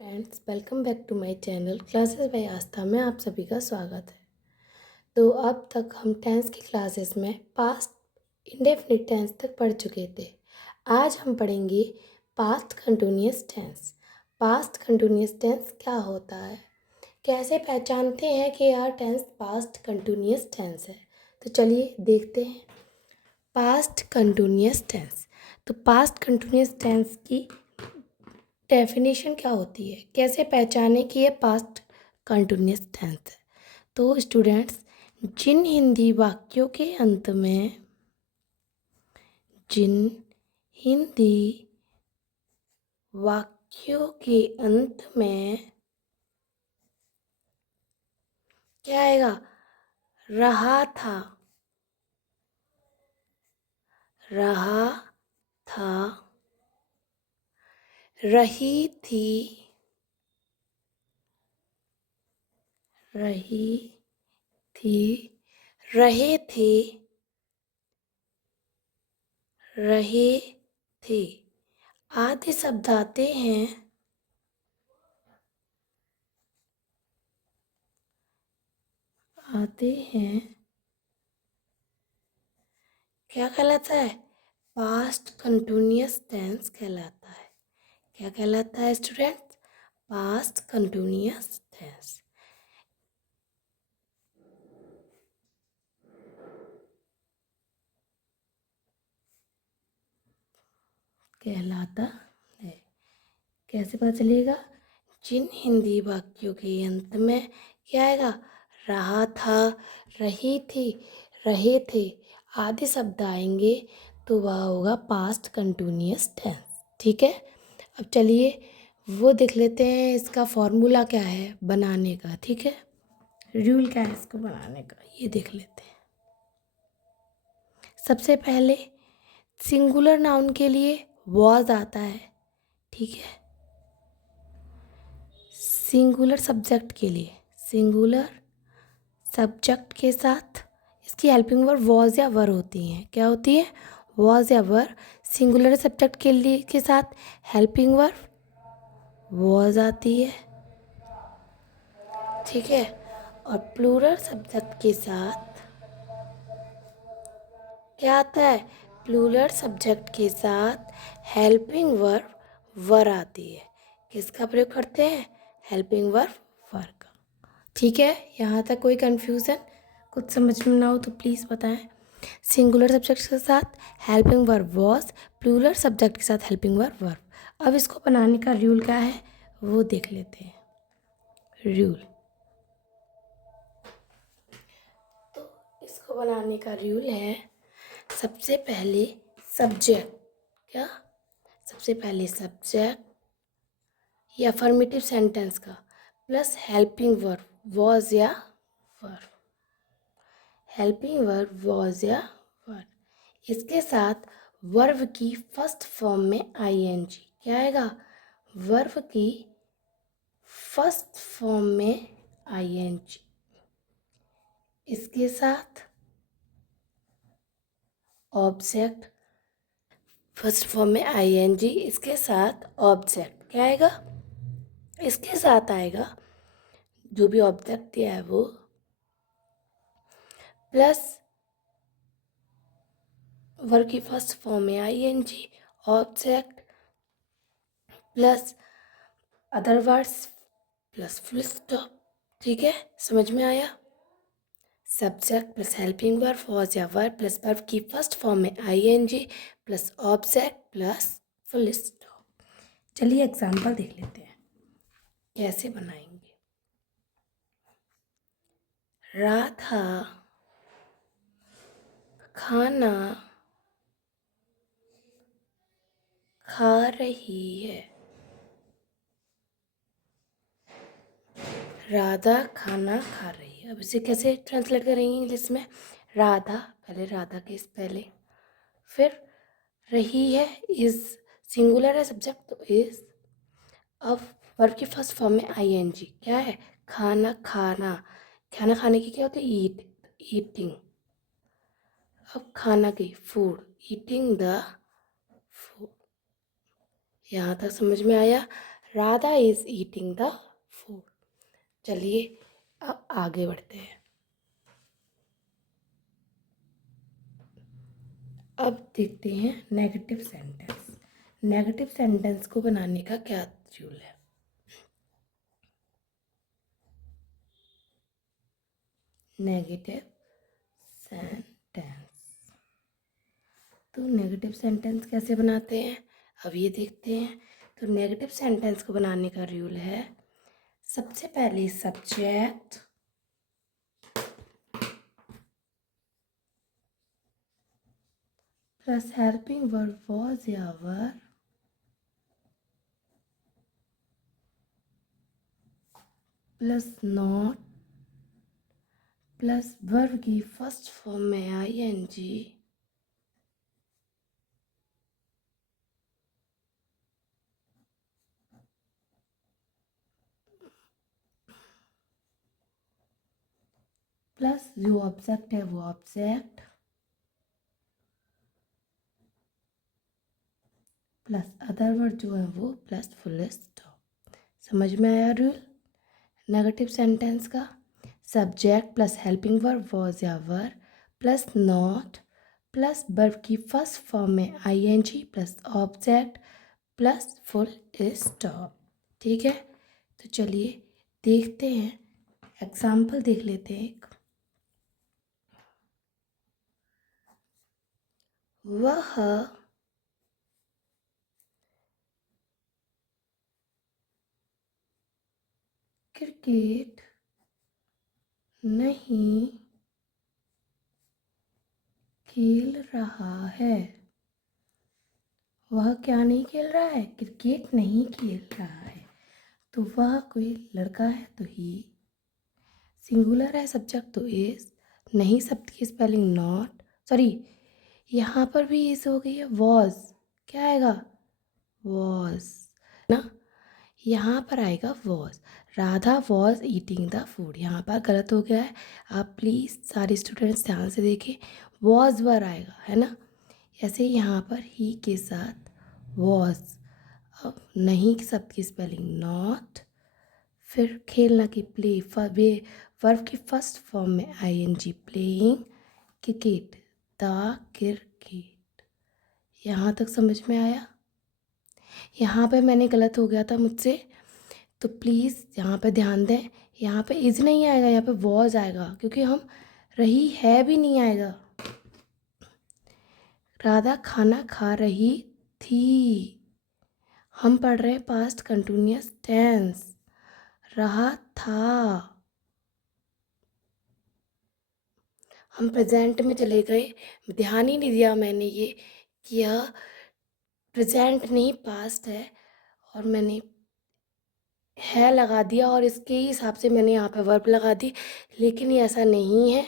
Friends, welcome back to my channel classes by Astha में आप सभी का स्वागत है। तो अब तक हम टेंस की क्लासेस में पास्ट इंडेफिनिट टेंस तक पढ़ चुके थे। आज हम पढ़ेंगे past continuous tense. Past continuous tense क्या होता है, कैसे पहचानते हैं कि यह टेंस पास्ट कंटिन्यूअस टेंस है। तो चलिए देखते हैं पास्ट कंटिन्यूअस टेंस। तो पास्ट कंटिन्यूअस टेंस की डेफिनेशन क्या होती है, कैसे पहचाने कि ये पास्ट कंटिन्यूअस टेंस है। तो स्टूडेंट्स, जिन हिंदी वाक्यों के अंत में जिन हिंदी वाक्यों के अंत में क्या आएगा, रहा था, रहा था, रही थी, रही थी, रहे थे, रहे थे आदि शब्द आते हैं, आते हैं, क्या कहलाता है, पास्ट कंटिन्यूअस टेंस कहलाता है। क्या कहलाता है स्टूडेंट्स, पास्ट कंटिन्यूअस टेंस कहलाता है। कैसे पता चलेगा, जिन हिंदी वाक्यों के अंत में क्या आएगा, रहा था, रही थी, रहे थे आदि शब्द आएंगे तो वह होगा पास्ट कंटिन्यूअस टेंस। ठीक है, अब चलिए वो देख लेते हैं इसका फॉर्मूला क्या है बनाने का। ठीक है, रूल क्या है इसको बनाने का, ये देख लेते हैं। सबसे पहले सिंगुलर नाउन के लिए वॉज आता है। ठीक है, सिंगुलर सब्जेक्ट के लिए सिंगुलर सब्जेक्ट के साथ इसकी हेल्पिंग वर्ब वॉज या वर होती हैं। क्या होती है, वॉज या वर। सिंगुलर सब्जेक्ट के लिए के साथ हेल्पिंग वर्ब वॉज आती है। ठीक है, और प्लूरल सब्जेक्ट के साथ क्या आता है, प्लूरल सब्जेक्ट के साथ हेल्पिंग वर्ब वर आती है। किसका प्रयोग करते हैं, हेल्पिंग वर्ब वर का। ठीक है, यहाँ तक कोई कन्फ्यूज़न, कुछ समझ में ना हो तो प्लीज़ बताएं। सिंगुलर सब्जेक्ट के साथ helping verb was, plural subject के साथ हेल्पिंग वर्ब वर। अब इसको बनाने का रूल क्या है वो देख लेते हैं। रूल, तो इसको बनाने का रूल है, सबसे पहले सब्जेक्ट, क्या, सबसे पहले सब्जेक्ट या अफर्मेटिव सेंटेंस का प्लस हेल्पिंग वर्ब वॉज या वर, हेल्पिंग वर्ब वॉज या वर, इसके साथ वर्ब की फर्स्ट फॉर्म में आईएनजी। क्या आएगा, वर्ब की फर्स्ट फॉर्म में आईएनजी, इसके साथ ऑब्जेक्ट, फर्स्ट फॉर्म में आईएनजी, इसके साथ ऑब्जेक्ट क्या आएगा, इसके साथ आएगा जो भी ऑब्जेक्ट दिया है वो, प्लस वर्ब की फर्स्ट फॉर्म में ING, object plus other words plus full stop. ठीक है, समझ में आया। Subject plus helping verb was या वर्ब प्लस वर्ब की फर्स्ट फॉर्म में ING plus object plus full stop. चलिए एग्जाम्पल देख लेते हैं कैसे बनाएंगे। राधा खाना खा रही है, राधा खाना खा रही है। अब इसे कैसे ट्रांसलेट करेंगे इंग्लिश में, राधा, पहले राधा के पहले, फिर रही है, इज सिंगुलर है सब्जेक्ट तो इज, अब वर्ब की फर्स्ट फॉर्म में आईएनजी, क्या है, खाना, खाना, खाना खाने की क्या होती है, ईट, ईटिंग, अब खाना की फूड, ईटिंग द फूड। यहाँ तक समझ में आया। Radha is eating the food. चलिए अब आगे बढ़ते हैं। अब देखते हैं नेगेटिव सेंटेंस। नेगेटिव सेंटेंस को बनाने का क्या रूल है। नेगेटिव सेंटेंस, तो नेगेटिव सेंटेंस कैसे बनाते हैं अब ये देखते हैं। तो नेगेटिव सेंटेंस को बनाने का रूल है, सबसे पहले subject plus helping verb was या were plus not plus verb की फर्स्ट फॉर्म में आईएनजी प्लस जो ऑब्जेक्ट है वो ऑब्जेक्ट प्लस अदर वर्ड जो है वो प्लस फुल स्टॉप। समझ में आया रूल नेगेटिव सेंटेंस का। Subject plus helping verb was या were plus not plus verb की फर्स्ट फॉर्म में ING plus object plus full stop. ठीक है, तो चलिए देखते हैं, एग्जाम्पल देख लेते हैं एक। वह क्रिकेट नहीं खेल रहा है। वह क्या नहीं खेल रहा है, क्रिकेट नहीं खेल रहा है। तो वह कोई लड़का है तो ही, सिंगुलर है सब्जेक्ट तो इज, नहीं शब्द की स्पेलिंग नॉट, सॉरी यहाँ पर भी इज हो गई है, वॉज क्या आएगा, वॉज ना, यहाँ पर आएगा was. Radha was eating the food, यहाँ पर गलत हो गया है, आप प्लीज़ सारे स्टूडेंट्स ध्यान से देखें, वॉज वर आएगा है ना। ऐसे ही यहाँ पर ही के साथ वॉज, अब नहीं शब्द की स्पेलिंग नॉट, फिर खेलना की प्ले, वे वर्ब की फर्स्ट फॉर्म में ING playing, cricket the cricket. यहाँ तक समझ में आया। यहाँ पे मैंने गलत हो गया था मुझसे, तो प्लीज़ यहाँ पे ध्यान दें, यहाँ पे इज नहीं आएगा, यहाँ पे वॉज आएगा, क्योंकि हम रही है भी नहीं आएगा। राधा खाना खा रही थी, हम पढ़ रहे हैं पास्ट कंटिन्यूअस टेंस, रहा था, हम प्रेजेंट में चले गए, ध्यान ही नहीं दिया मैंने ये कि यह प्रेजेंट नहीं पास्ट है, और मैंने है लगा दिया और इसके ही हिसाब से मैंने यहाँ पे वर्ब लगा दी, लेकिन ये ऐसा नहीं है।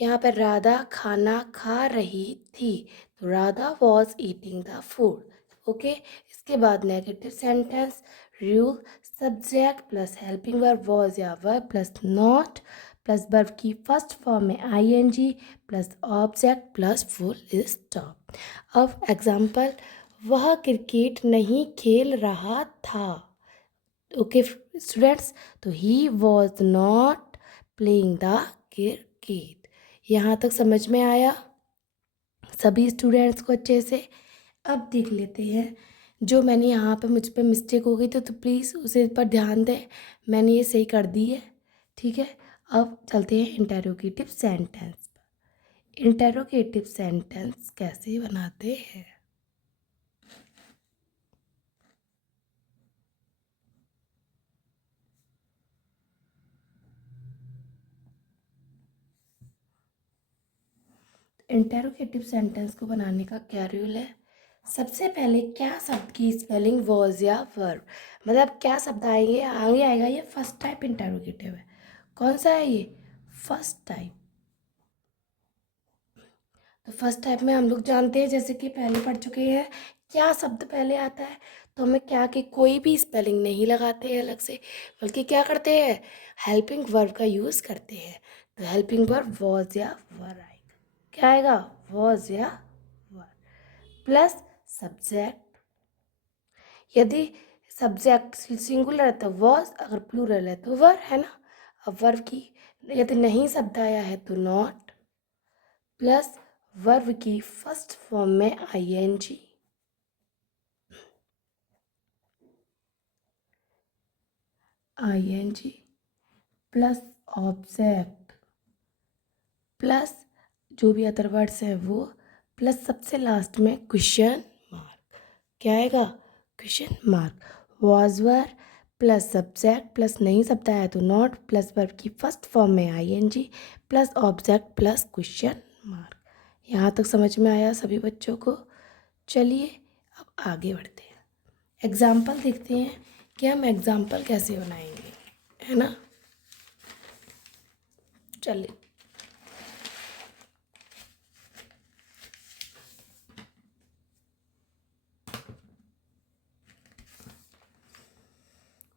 यहाँ पर राधा खाना खा रही थी, तो Radha was eating the food. Okay, इसके बाद negative sentence rule, subject plus helping verb was या verb plus not plus verb की फर्स्ट फॉर्म में ING plus object plus full stop. अब एग्जाम्पल, वह क्रिकेट नहीं खेल रहा था। ओके स्टूडेंट्स, तो he was not playing the cricket. यहाँ तक समझ में आया सभी स्टूडेंट्स को अच्छे से। अब देख लेते हैं, जो मैंने यहाँ पे मुझ पे मिस्टेक हो गई तो प्लीज़ उसे पर ध्यान दें, मैंने ये सही कर दी है। ठीक है, अब चलते हैं इंटेरोगेटिव सेंटेंस पर। इंटेरोगेटिव सेंटेंस कैसे बनाते हैं। इंटेरोगेटिव सेंटेंस को बनाने का क्या रूल है, सबसे पहले क्या शब्द की स्पेलिंग वॉज या वर्ब, मतलब क्या शब्द आएंगे, आगे आएगा ये फर्स्ट टाइप इंटेरोगेटिव है। कौन सा है ये, फर्स्ट टाइप। तो फर्स्ट टाइप में हम लोग जानते हैं, जैसे कि पहले पढ़ चुके हैं, क्या शब्द पहले आता है तो हमें क्या की कोई भी स्पेलिंग नहीं लगाते हैं अलग से, बल्कि क्या करते हैं, हेल्पिंग वर्ब का यूज़ करते हैं। तो हेल्पिंग वर्ब वॉज या वर आएगा, क्या आएगा, वॉज या वर प्लस सब्जेक्ट। यदि सब्जेक्ट सिंगुलर है तो वॉज, अगर प्लूरल है तो वर, है ना। अब वर्ब की यदि नहीं शब्द आया है तो नॉट, प्लस वर्ब की फर्स्ट फॉर्म में आईएनजी, प्लस ऑब्जेक्ट, प्लस जो भी अदर वर्ड्स हैं वो, प्लस सबसे लास्ट में क्वेश्चन मार्क। क्या आएगा? Question mark. Was were plus subject plus नहीं शब्द आया तो नॉट, प्लस वर्ब की फर्स्ट फॉर्म में ING, plus object plus question mark. यहाँ तक समझ में आया सभी बच्चों को? चलिए अब आगे बढ़ते हैं, एग्जाम्पल देखते हैं कि हम एग्जाम्पल कैसे बनाएंगे, है ना। चलिए,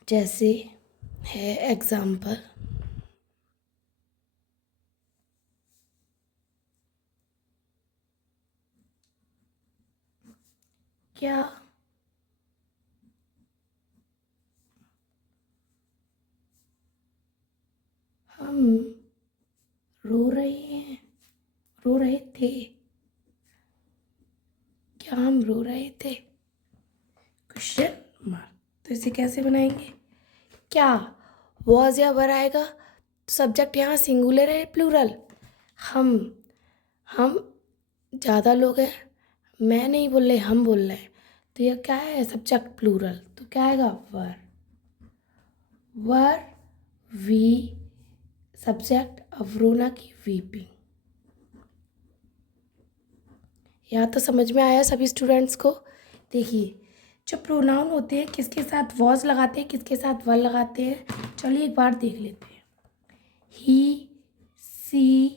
जैसे है एग्जाम्पल, क्या हम रो रहे हैं, रो रहे थे, क्या हम रो रहे थे, क्वेश्चन मार्क। तो इसे कैसे बनाएंगे? क्या वॉज या वर आएगा, सब्जेक्ट यहाँ सिंगुलर है प्लूरल, हम हम ज़्यादा लोग हैं, मैं नहीं बोल रहे, हम बोल रहे हैं, तो यह क्या है? सब्जेक्ट प्लूरल, तो क्या आएगा? वर, वर वी, सब्जेक्ट अवरोना की वीपिंग। यहाँ तो समझ में आया सभी स्टूडेंट्स को? देखिए, जो प्रोनाउन होते हैं किसके साथ वॉज लगाते हैं, किसके साथ वर लगाते हैं, चलिए एक बार देख लेते हैं। ही सी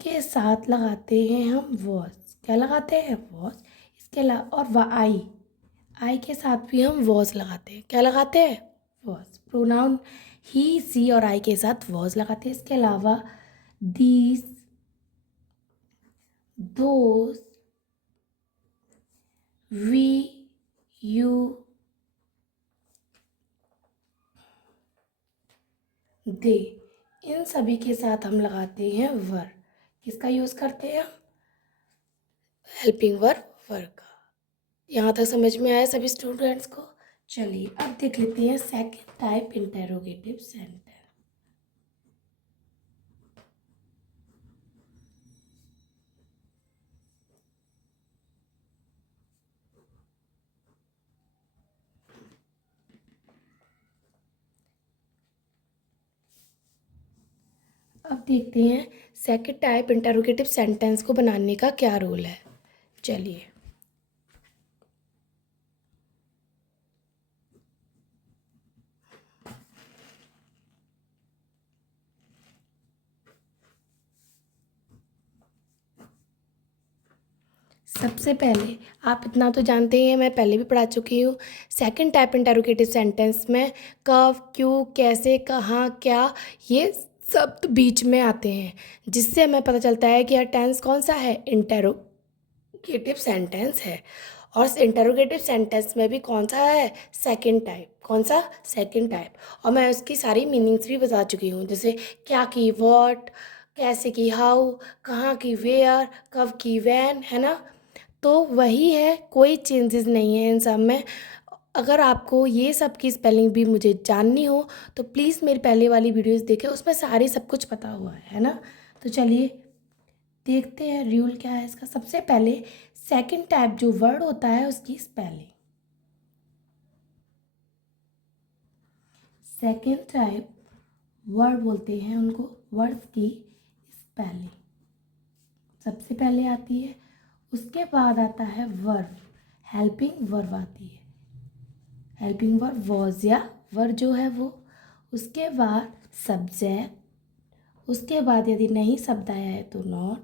के साथ लगाते हैं हम वॉज, क्या लगाते हैं? वॉज। इसके अलावा और आई के साथ भी हम वॉज लगाते हैं, क्या लगाते हैं? वॉज। प्रोनाउन ही सी और आई के साथ वॉज लगाते हैं। इसके अलावा दीज, दोज, वी, यू, दे, इन सभी के साथ हम लगाते हैं वर। किसका यूज़ करते हैं हम? हेल्पिंग वर का। यहाँ तक समझ में आया सभी स्टूडेंट्स को? चलिए अब देख लेते हैं सेकंड टाइप इंटेरोगेटिव सेंटेंस। अब देखते हैं सेकंड टाइप इंटेरोगेटिव सेंटेंस को बनाने का क्या रूल है। चलिए, सबसे पहले आप इतना तो जानते ही हैं, मैं पहले भी पढ़ा चुकी हूँ, सेकंड टाइप इंटेरोगेटिव सेंटेंस में कब, क्यों, कैसे, कहाँ, क्या, ये सब बीच में आते हैं, जिससे हमें पता चलता है कि यह टेंस कौन सा है, इंटेरोगेटिव सेंटेंस है। और इंटेरोगेटिव सेंटेंस में भी कौन सा है? Second type. कौन सा? Second type. और मैं उसकी सारी मीनिंग्स भी बता चुकी हूँ, जैसे क्या की व्हाट, कैसे की हाउ, कहाँ की वेयर, कब की व्हेन, है ना। तो वही है, कोई चेंजेस नहीं है इन सब में। अगर आपको ये सब की स्पेलिंग भी मुझे जाननी हो तो प्लीज़ मेरी पहले वाली वीडियोस देखें, उसमें सारी सब कुछ पता हुआ है ना। तो चलिए देखते हैं रूल क्या है इसका। सबसे पहले सेकंड टाइप जो वर्ड होता है उसकी स्पेलिंग। सेकंड टाइप वर्ड बोलते हैं उनको, वर्ड्स की स्पेलिंग सबसे पहले आती है। उसके बाद आता है वर्ब, हेल्पिंग वर्ब आती है, हेल्पिंग वर्ब वॉज या वर जो है वो। उसके बाद सब्जेक्ट, उसके बाद यदि नहीं शब्द आया है तो नॉट,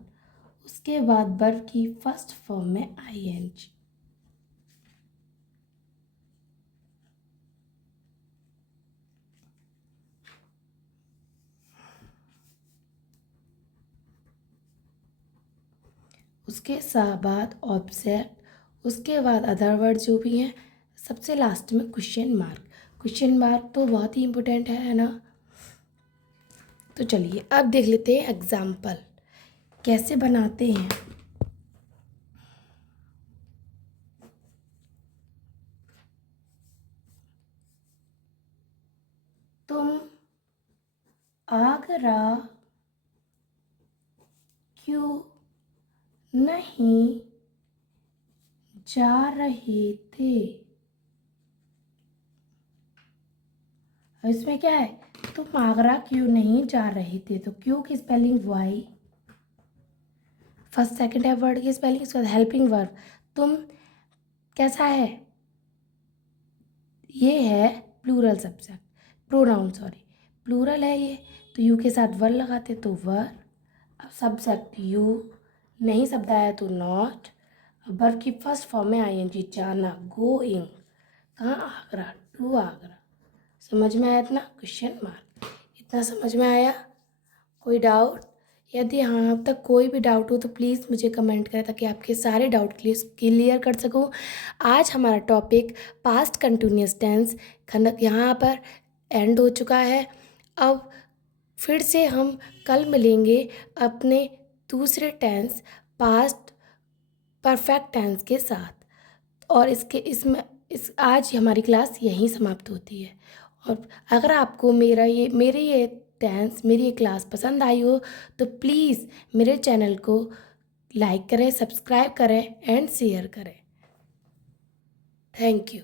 उसके बाद वर्ब की फर्स्ट फॉर्म में आईएनजी। उसके बाद ऑब्जेक्ट, उसके बाद अदर वर्ड जो भी हैं, सबसे लास्ट में क्वेश्चन मार्क। क्वेश्चन मार्क तो बहुत ही इम्पोर्टेंट है ना। तो चलिए अब देख लेते हैं एग्जाम्पल कैसे बनाते हैं। तुम आगरा क्यों नहीं जा रहे थे। इसमें क्या है, तुम आगरा क्यों नहीं जा रहे थे, तो क्यों की स्पेलिंग वाई, फर्स्ट सेकंड है वर्ड की स्पेलिंग, इसके बाद हेल्पिंग वर्ब। तुम कैसा है, ये है plural subject, pronoun sorry, plural है ये, तो यू के साथ वर लगाते तो वर, अब सब्जेक्ट यू, नहीं शब्द आया तो नॉट, अब वर्ब की फर्स्ट फॉर्म में आईएनजी जाना, गोइंग, कहाँ आगरा, टू आगरा। समझ में आया इतना, क्वेश्चन मार्क, इतना समझ में आया। कोई डाउट, यदि हाँ अब तक कोई भी डाउट हो तो प्लीज़ मुझे कमेंट करें ताकि आपके सारे डाउट क्लियर कर सकूं। आज हमारा टॉपिक पास्ट कंटिन्यूअस टेंस खंडक यहाँ पर एंड हो चुका है। अब फिर से हम कल मिलेंगे अपने दूसरे टेंस पास्ट परफेक्ट टेंस के साथ, और इस आज हमारी क्लास यहीं समाप्त होती है। और अगर आपको मेरी ये टेंस मेरी ये क्लास पसंद आई हो तो प्लीज़ मेरे चैनल को लाइक करें, सब्सक्राइब करें एंड शेयर करें। Thank you.